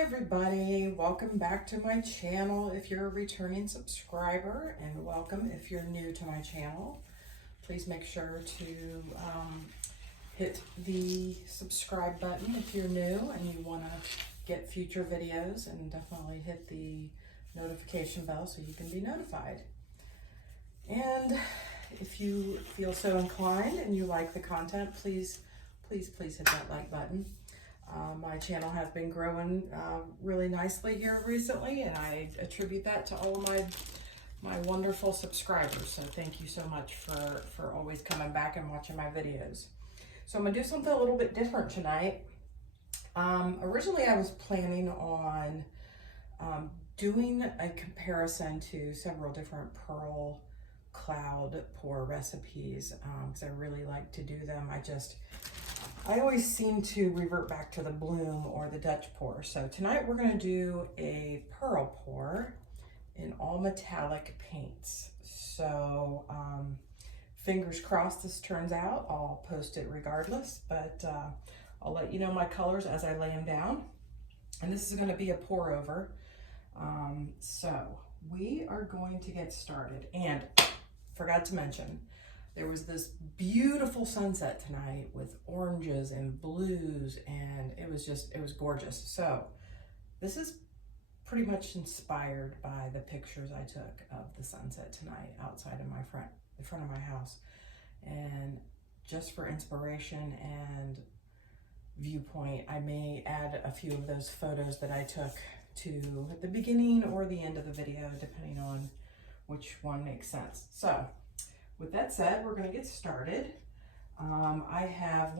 everybody, welcome back to my channel if you're a returning subscriber, and welcome if you're new to my channel. Please make sure to hit the subscribe button if you're new and you want to get future videos, and definitely hit the notification bell so you can be notified. And if you feel so inclined and you like the content, please hit that like button. My channel has been growing really nicely here recently, and I attribute that to all my wonderful subscribers. So thank you so much for always coming back and watching my videos. So I'm gonna do something a little bit different tonight. Originally I was planning on doing a comparison to several different pearl cloud pour recipes because I really like to do them. I always seem to revert back to the bloom or the Dutch pour. So tonight we're going to do a pearl pour in all metallic paints. So fingers crossed this turns out. I'll post it regardless, but I'll let you know my colors as I lay them down. And this is going to be a pour over. So we are going to get started. And forgot to mention, there was this beautiful sunset tonight with oranges and blues, and it was gorgeous. So this is pretty much inspired by the pictures I took of the sunset tonight outside of the front of my house. And just for inspiration and viewpoint, I may add a few of those photos that I took to the beginning or the end of the video, depending on which one makes sense. So with that said, we're going to get started. I have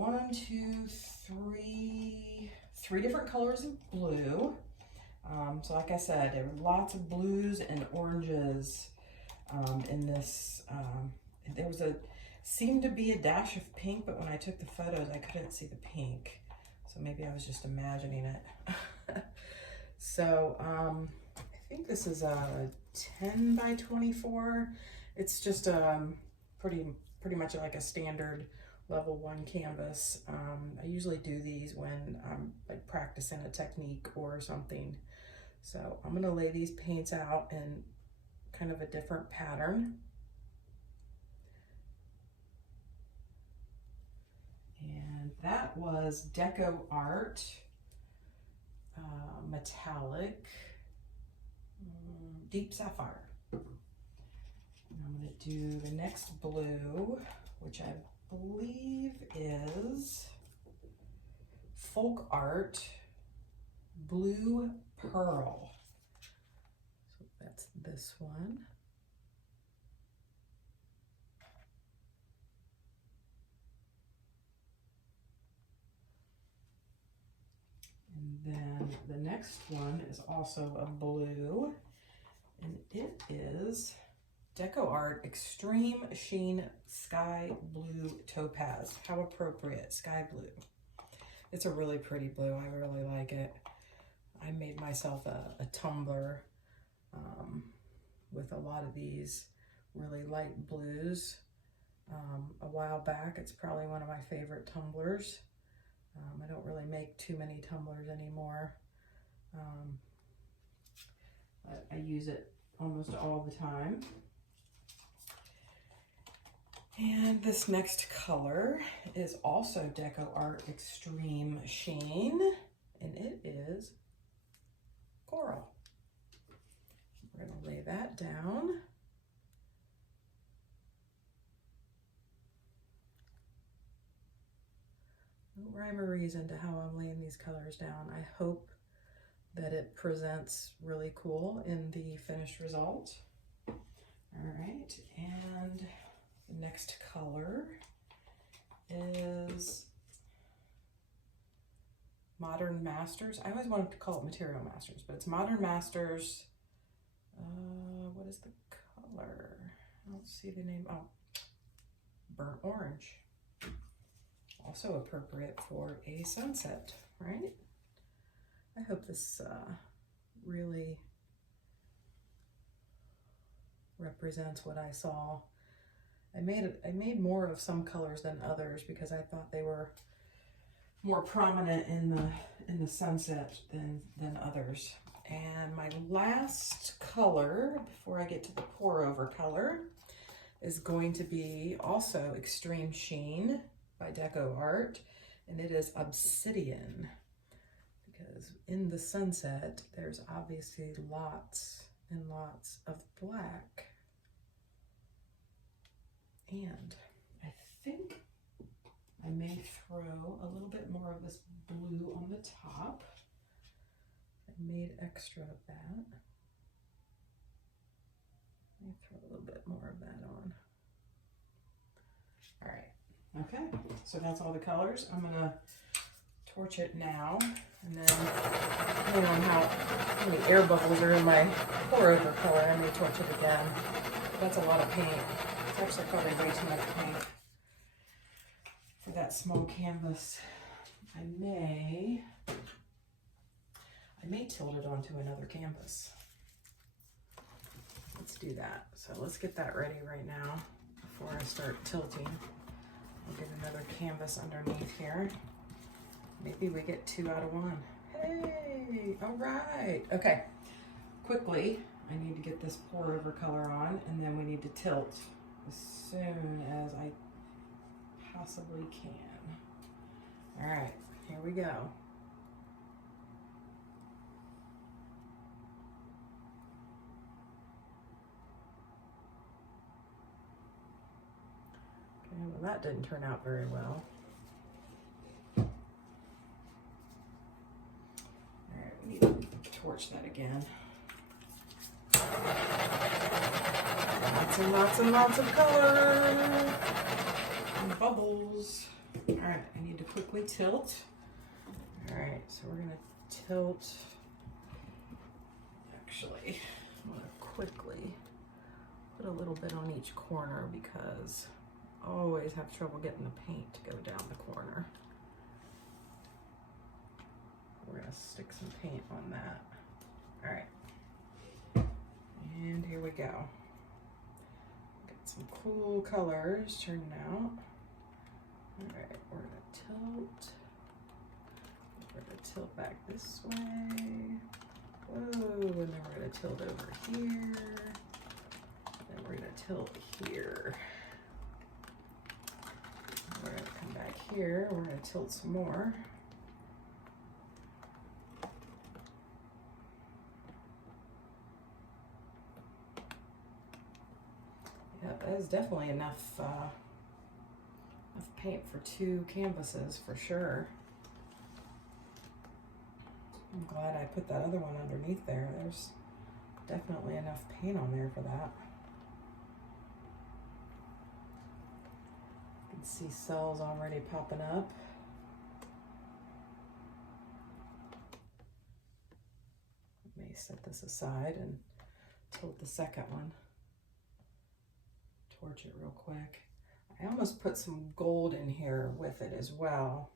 three different colors of blue. So like I said, there were lots of blues and oranges in this. There seemed to be a dash of pink, but when I took the photos, I couldn't see the pink. So maybe I was just imagining it. So I think this is a 10 by 24. It's just pretty much like a standard level 1 canvas. I usually do these when I'm like practicing a technique or something. So I'm gonna lay these paints out in kind of a different pattern. And that was Deco Art Metallic Deep Sapphire. I'm going to do the next blue, which I believe is Folk Art Blue Pearl. So that's this one. And then the next one is also a blue, and it is Deco Art Extreme Sheen Sky Blue Topaz. How appropriate, sky blue. It's a really pretty blue. I really like it. I made myself a tumbler with a lot of these really light blues a while back. It's probably one of my favorite tumblers. I don't really make too many tumblers anymore. I use it almost all the time. And this next color is also Deco Art Extreme Sheen, and it is Coral. We're going to lay that down. No rhyme or reason to how I'm laying these colors down. I hope that it presents really cool in the finished result. All right, and the next color is Modern Masters. I always wanted to call it Material Masters, but it's Modern Masters. What is the color? I don't see the name. Oh, Burnt Orange. Also appropriate for a sunset, right? I hope this really represents what I saw. I made more of some colors than others because I thought they were more prominent in the sunset than others. And my last color before I get to the pour over color is going to be also Extreme Sheen by Deco Art, and it is Obsidian, because in the sunset there's obviously lots and lots of black. And I think I may throw a little bit more of this blue on the top. I made extra of that. Let me throw a little bit more of that on. All right, okay, so that's all the colors. I'm gonna torch it now, and then depending on how many air bubbles are in my pour over color, I may torch it again. That's a lot of paint. It's actually probably way too much paint for that small canvas. I may tilt it onto another canvas. Let's do that. So let's get that ready right now before I start tilting. I'll get another canvas underneath here. Maybe we get 2 out of 1. Hey, all right. Okay, quickly, I need to get this pour over color on, and then we need to tilt as soon as I possibly can. All right, here we go. Okay, well that didn't turn out very well. All right, we need to torch that again. Lots and lots and lots of color and bubbles. All right, I need to quickly tilt. All right, so we're gonna tilt. Actually, I'm gonna quickly put a little bit on each corner because I always have trouble getting the paint to go down the corner. We're gonna stick some paint on that. All right, and here we go. Got some cool colors turning out. All right, we're gonna tilt. We're gonna tilt back this way. Whoa, and then we're gonna tilt over here. Then we're gonna tilt here. We're gonna come back here. We're gonna tilt some more. Yep, that is definitely enough paint for 2 canvases for sure. I'm glad I put that other one underneath there. There's definitely enough paint on there for that. You can see cells already popping up. Let me set this aside and tilt the second one. Torch it real quick. I almost put some gold in here with it as well.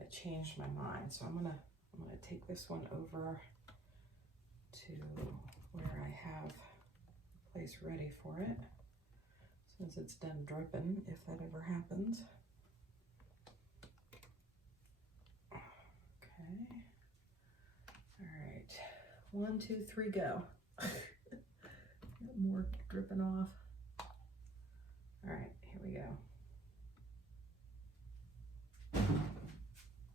I changed my mind, so I'm gonna take this one over to where I have a place ready for it, since it's done dripping, if that ever happens. Okay. All right. 1, 2, 3, go. More dripping off. All right, here we go.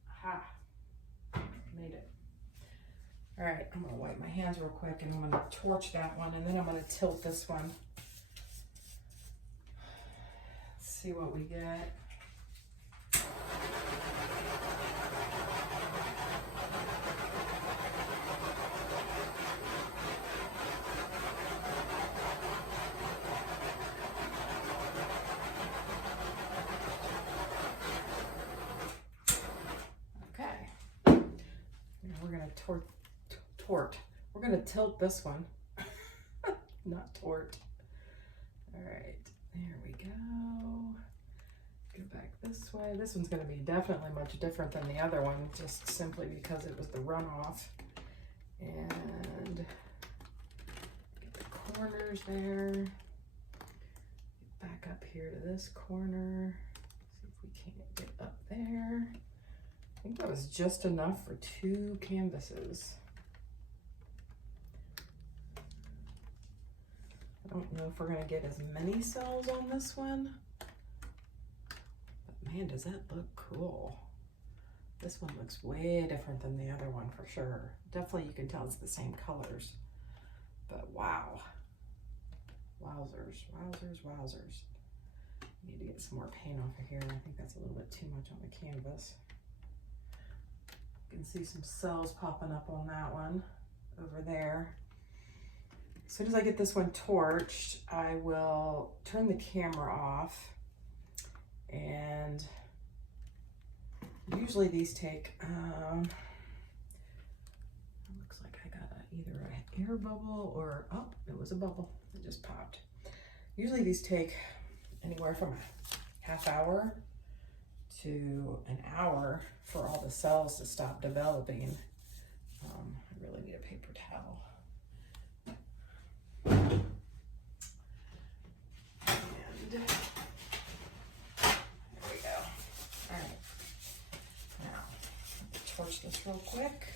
Aha, made it. All right, I'm gonna wipe my hands real quick and I'm gonna torch that one, and then I'm gonna tilt this one. Let's see what we get. We're gonna tilt this one, not tort. All right, there we go. Go back this way. This one's gonna be definitely much different than the other one, just simply because it was the runoff. And get the corners there. Get back up here to this corner. See if we can't get up there. I think that was just enough for 2 canvases. I don't know if we're gonna get as many cells on this one, but man, does that look cool. This one looks way different than the other one for sure. Definitely you can tell it's the same colors, but wow. Wowzers, wowzers, wowzers. Need to get some more paint off of here. I think that's a little bit too much on the canvas. You can see some cells popping up on that one over there. As soon as I get this one torched, I will turn the camera off, and usually these take, looks like I got either an air bubble or, oh, it was a bubble. It just popped. Usually these take anywhere from a half hour to an hour for all the cells to stop developing. I really need a paper towel. And there we go. All right. Now, torch this real quick.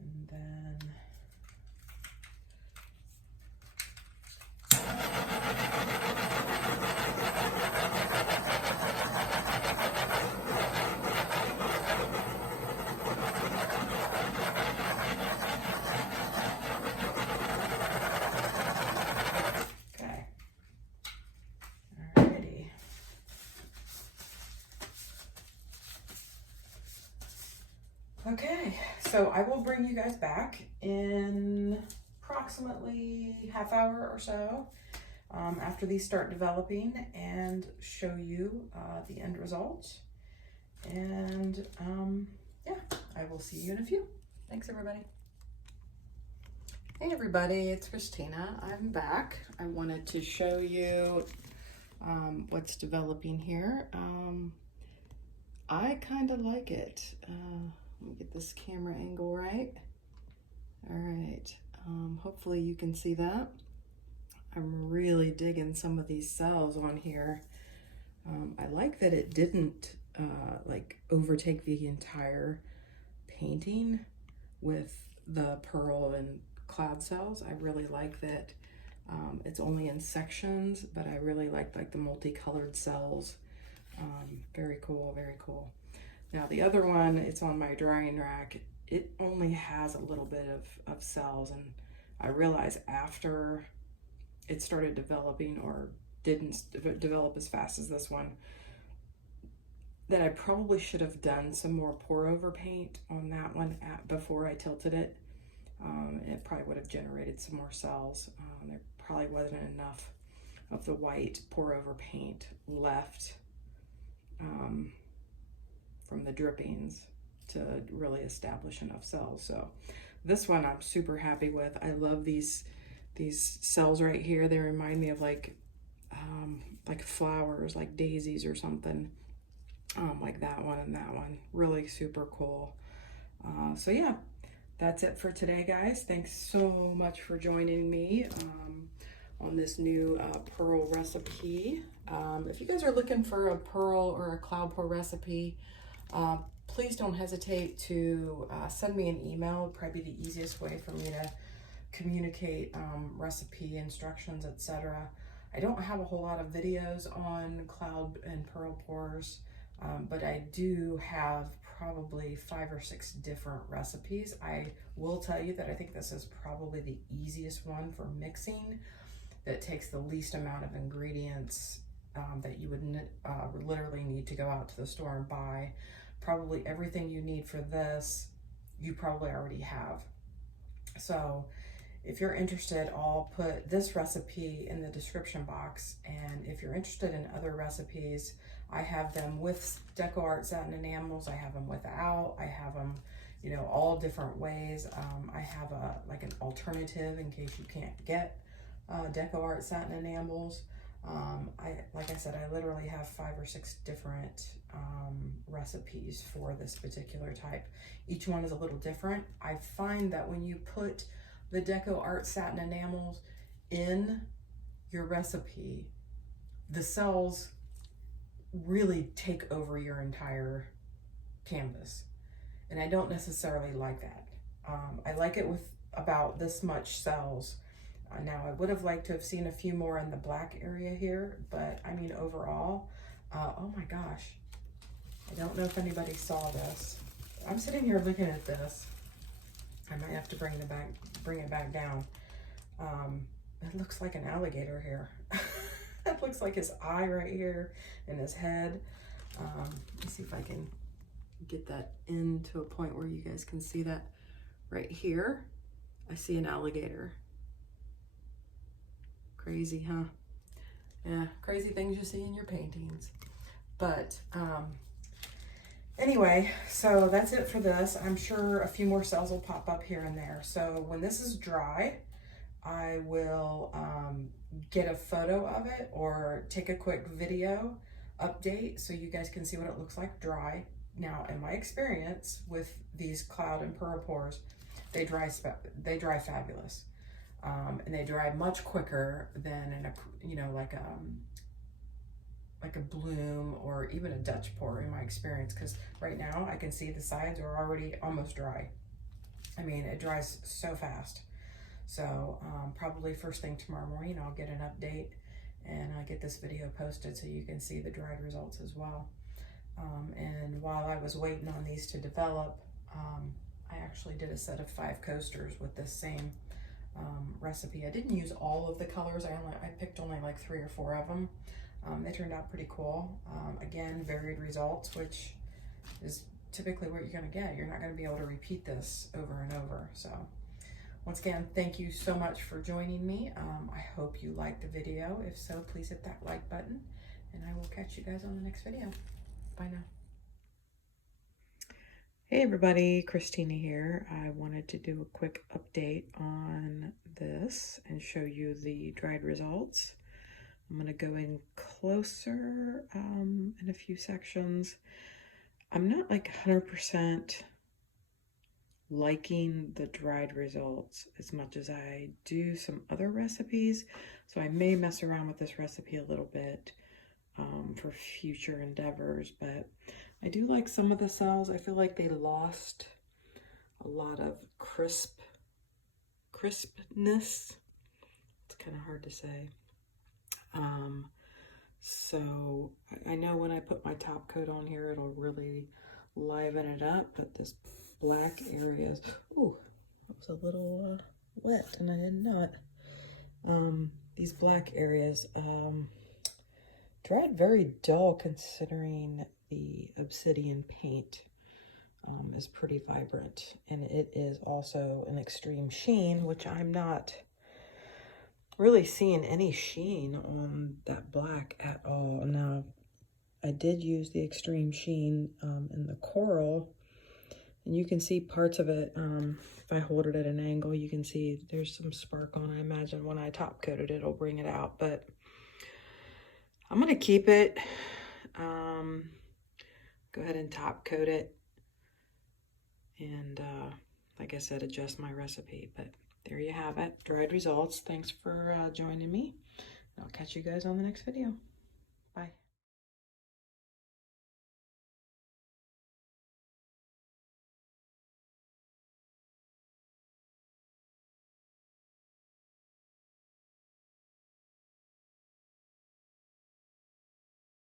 And then okay, so I will bring you guys back in approximately half hour or so after these start developing and show you the end result. And yeah, I will see you in a few. Thanks, everybody. Hey, everybody, it's Christina. I'm back. I wanted to show you what's developing here. I kind of like it. Let me get this camera angle right. All right, hopefully you can see that. I'm really digging some of these cells on here. I like that it didn't like overtake the entire painting with the pearl and cloud cells. I really like that it's only in sections, but I really like the multicolored cells. Very cool, very cool. Now the other one, it's on my drying rack. It only has a little bit of cells, and I realized after it started developing, or didn't develop as fast as this one, that I probably should have done some more pour over paint on that one before I tilted it. It probably would have generated some more cells. There probably wasn't enough of the white pour over paint left from the drippings to really establish enough cells. So this one I'm super happy with. I love these cells right here. They remind me of like flowers, like daisies or something, like that one and that one. Really super cool. So yeah, that's it for today, guys. Thanks so much for joining me on this new pearl recipe. If you guys are looking for a pearl or a cloud pour recipe, please don't hesitate to send me an email. It'd probably be the easiest way for me to communicate recipe instructions, etc. I don't have a whole lot of videos on cloud and pearl pours, but I do have probably 5 or 6 different recipes. I will tell you that I think this is probably the easiest one for mixing, that takes the least amount of ingredients that you would literally need to go out to the store and buy. Probably everything you need for this, you probably already have. So if you're interested, I'll put this recipe in the description box. And if you're interested in other recipes, I have them with DecoArt satin enamels. I have them without. I have them, you know, all different ways. I have like an alternative in case you can't get DecoArt satin enamels. Like I said, I literally have 5 or 6 different recipes for this particular type. Each one is a little different. I find that when you put the DecoArt satin enamels in your recipe, the cells really take over your entire canvas. And I don't necessarily like that. I like it with about this much cells. Now I would have liked to have seen a few more in the black area here, but I mean overall, oh my gosh. I don't know if anybody saw this. I'm sitting here looking at this. I might have to bring it back down. It looks like an alligator here. It looks like his eye right here and his head. Let me see if I can get that into a point where you guys can see that right here. I see an alligator. Crazy, huh? Yeah, crazy things you see in your paintings. But anyway, so that's it for this. I'm sure a few more cells will pop up here and there. So when this is dry, I will get a photo of it or take a quick video update so you guys can see what it looks like dry. Now, in my experience with these Cloud and Pearl pours, they dry fabulous. And they dry much quicker than in a, you know, like a Bloom or even a Dutch pour in my experience, because right now I can see the sides are already almost dry. I mean, it dries so fast. So probably first thing tomorrow morning I'll get an update and I'll get this video posted so you can see the dried results as well. And while I was waiting on these to develop, I actually did a set of 5 coasters with this same recipe. I didn't use all of the colors. I picked only like 3 or 4 of them. They turned out pretty cool. Again, varied results, which is typically what you're going to get. You're not going to be able to repeat this over and over. So once again, thank you so much for joining me. I hope you liked the video. If so, please hit that like button, and I will catch you guys on the next video. Bye now. Hey everybody, Christina here. I wanted to do a quick update on this and show you the dried results. I'm going to go in closer in a few sections. I'm not like 100% liking the dried results as much as I do some other recipes, so I may mess around with this recipe a little bit for future endeavors, but I do like some of the cells. I feel like they lost a lot of crispness. It's kind of hard to say. So I know when I put my top coat on here, it'll really liven it up, but this black areas, ooh, it was a little wet and I didn't know it. These black areas dried very dull considering the obsidian paint is pretty vibrant, and it is also an extreme sheen, which I'm not really seeing any sheen on that black at all. Now, I did use the extreme sheen in the coral, and you can see parts of it. If I hold it at an angle, you can see there's some spark on it. I imagine when I top coated it, it'll bring it out, but I'm gonna keep it. Go ahead and top coat it, and like I said, adjust my recipe. But there you have it, dried results. Thanks for joining me. I'll catch you guys on the next video. Bye.